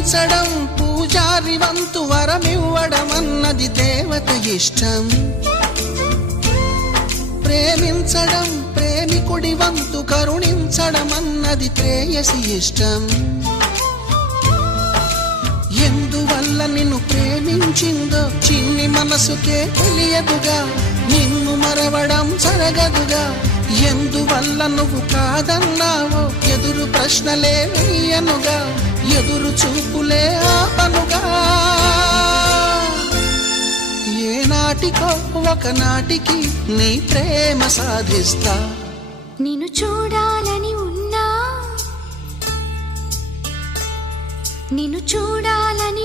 పూజించడం పూజారి వంతు వరమివ్వడం అన్నది దేవత ఇష్టం. ప్రేమించడం ప్రేమికుడి వంతు కరుణించడం అన్నది ప్రేయసి ఇష్టం. ఎందువల్ల నిన్ను ప్రేమించిందో చిన్ని మనసుకే తెలియదుగా, నిన్ను మరవడం జరగదుగా. ఎందువల్ల నువ్వు కాదన్నావో ఎదురు ప్రశ్నలే వేయనుగా, ఎదురు చూపులే ఆపనుగా. ఏనాటికో ఒకనాటికి నీ ప్రేమ సాధిస్తా. నిన్ను చూడాలని ఉన్నా, నిన్ను చూడాలని